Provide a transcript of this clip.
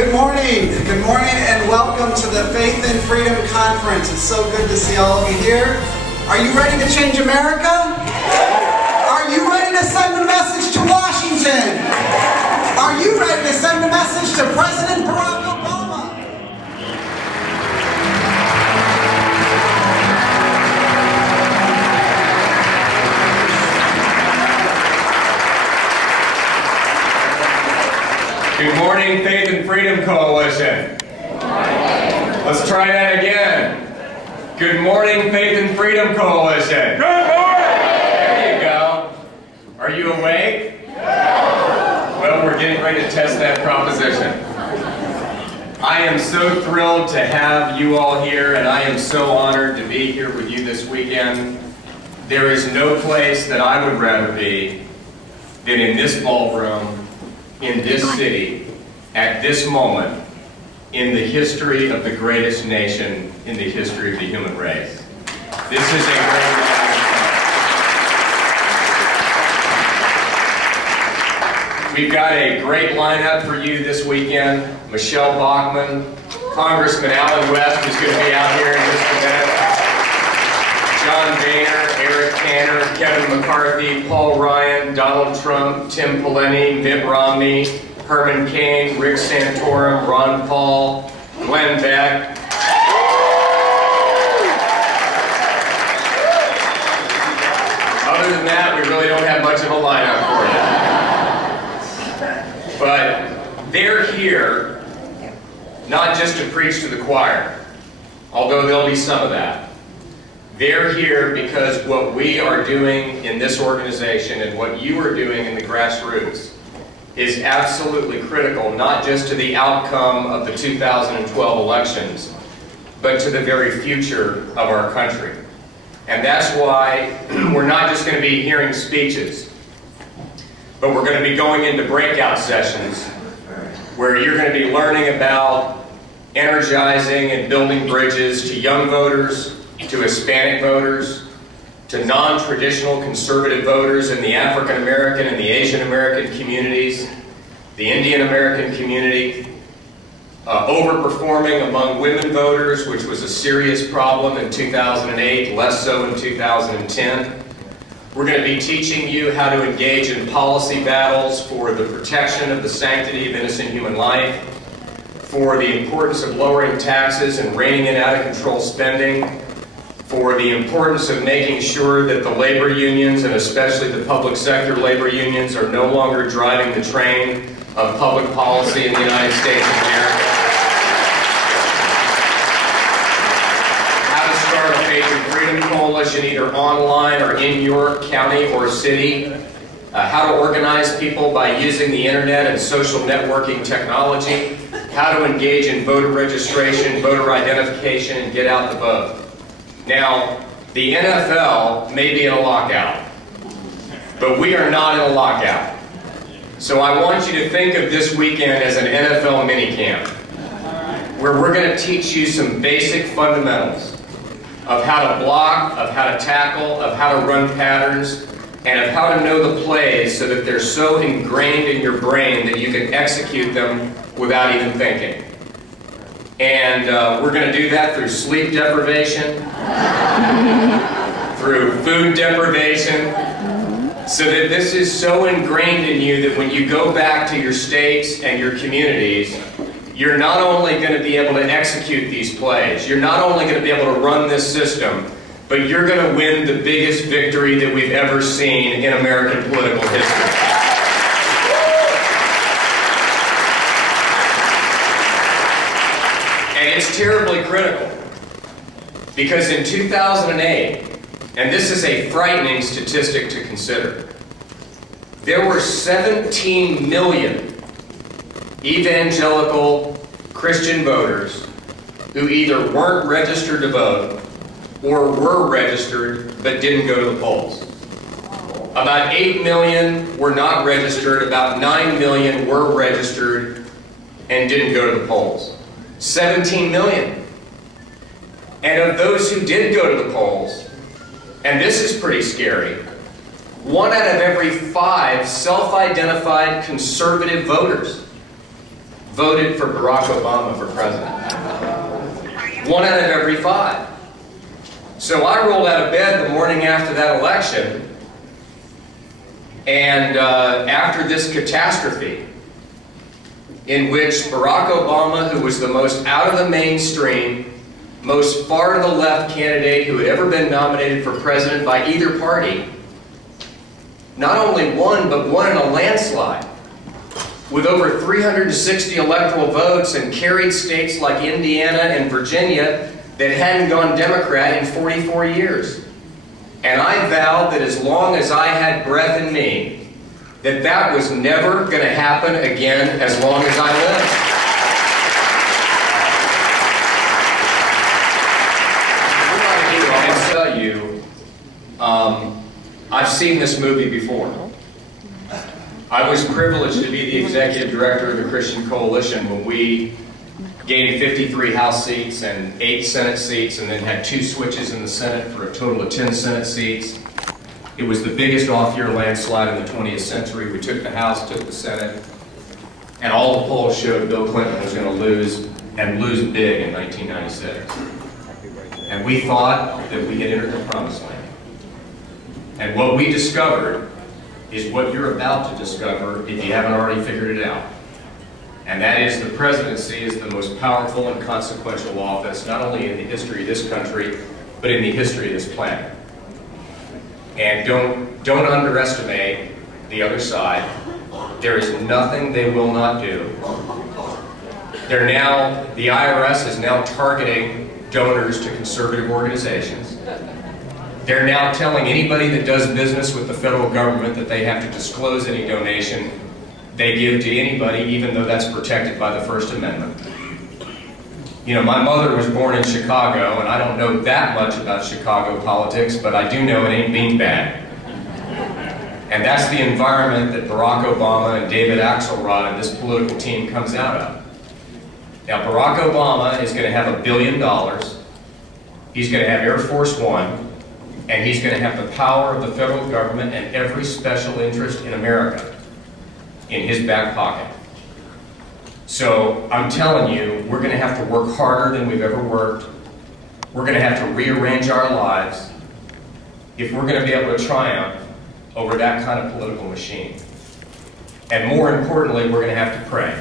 Good morning, and welcome to the Faith and Freedom Conference. It's so good to see all of you here. Are you ready to change America? Are you ready to send a message to Washington? Are you ready to send a message to President Barack Obama? Good morning, Faith and Freedom Coalition. Let's try that again. Good morning, Faith and Freedom Coalition. Good morning! There you go. Are you awake? Well, we're getting ready to test that proposition. I am so thrilled to have you all here, and I am so honored to be here with you this weekend. There is no place that I would rather be than in this ballroom, in this city, at this moment, in the history of the greatest nation in the history of the human race. This is a great night. We've got a great lineup for you this weekend. Michelle Bachmann, Congressman Allen West is going to be out here in just a minute. John Boehner, Eric Cantor, Kevin McCarthy, Paul Ryan, Donald Trump, Tim Pawlenty, Mitt Romney, Herman Cain, Rick Santorum, Ron Paul, Glenn Beck. Other than that, we really don't have much of a lineup for you. But they're here not just to preach to the choir, although there'll be some of that. They're here because what we are doing in this organization and what you are doing in the grassroots is absolutely critical, not just to the outcome of the 2012 elections, but to the very future of our country. And that's why we're not just going to be hearing speeches, but we're going to be going into breakout sessions where you're going to be learning about energizing and building bridges to young voters, to Hispanic voters, to non-traditional conservative voters in the African American and the Asian American communities, the Indian American community, overperforming among women voters, which was a serious problem in 2008, less so in 2010. We're going to be teaching you how to engage in policy battles for the protection of the sanctity of innocent human life, for the importance of lowering taxes and reining in out-of-control spending, for the importance of making sure that the labor unions, and especially the public sector labor unions, are no longer driving the train of public policy in the United States of America. How to start a Faith and Freedom Coalition either online or in your county or city. How to organize people by using the internet and social networking technology. How to engage in voter registration, voter identification, and get out the vote. Now, the NFL may be in a lockout, but we are not in a lockout. So I want you to think of this weekend as an NFL minicamp, where we're going to teach you some basic fundamentals of how to block, of how to tackle, of how to run patterns, and of how to know the plays so that they're so ingrained in your brain that you can execute them without even thinking. And we're going to do that through sleep deprivation, through food deprivation, so that this is so ingrained in you that when you go back to your states and your communities, you're not only going to be able to execute these plays, you're not only going to be able to run this system, but you're going to win the biggest victory that we've ever seen in American political history. It's terribly critical because in 2008, and this is a frightening statistic to consider, there were 17 million evangelical Christian voters who either weren't registered to vote or were registered but didn't go to the polls. About 8 million were not registered, about 9 million were registered and didn't go to the polls. 17 million. And of those who did go to the polls, and this is pretty scary, 1 out of every 5 self-identified conservative voters voted for Barack Obama for president. 1 out of every 5. So I rolled out of bed the morning after that election, and after this catastrophe, in which Barack Obama, who was the most out of the mainstream, most far to the left candidate who had ever been nominated for president by either party, not only won, but won in a landslide with over 360 electoral votes and carried states like Indiana and Virginia that hadn't gone Democrat in 44 years. And I vowed that as long as I had breath in me, that that was never going to happen again as long as I lived. I'll tell you, I've seen this movie before. I was privileged to be the executive director of the Christian Coalition when we gained 53 House seats and 8 Senate seats, and then had 2 switches in the Senate for a total of 10 Senate seats. It was the biggest off-year landslide in the 20th century. We took the House, took the Senate, and all the polls showed Bill Clinton was going to lose, and lose big in 1996. And we thought that we had entered the promised land. And what we discovered is what you're about to discover if you haven't already figured it out. And that is the presidency is the most powerful and consequential office, not only in the history of this country, but in the history of this planet. And don't underestimate the other side. There is nothing they will not do. The IRS is now targeting donors to conservative organizations. They're now telling anybody that does business with the federal government that they have to disclose any donation they give to anybody, even though that's protected by the First Amendment. You know, my mother was born in Chicago, and I don't know that much about Chicago politics, but I do know it ain't beanbag. And that's the environment that Barack Obama and David Axelrod and this political team comes out of. Now, Barack Obama is going to have $1 billion. He's going to have Air Force One. And he's going to have the power of the federal government and every special interest in America in his back pocket. So I'm telling you, we're going to have to work harder than we've ever worked. We're going to have to rearrange our lives if we're going to be able to triumph over that kind of political machine. And more importantly, we're going to have to pray.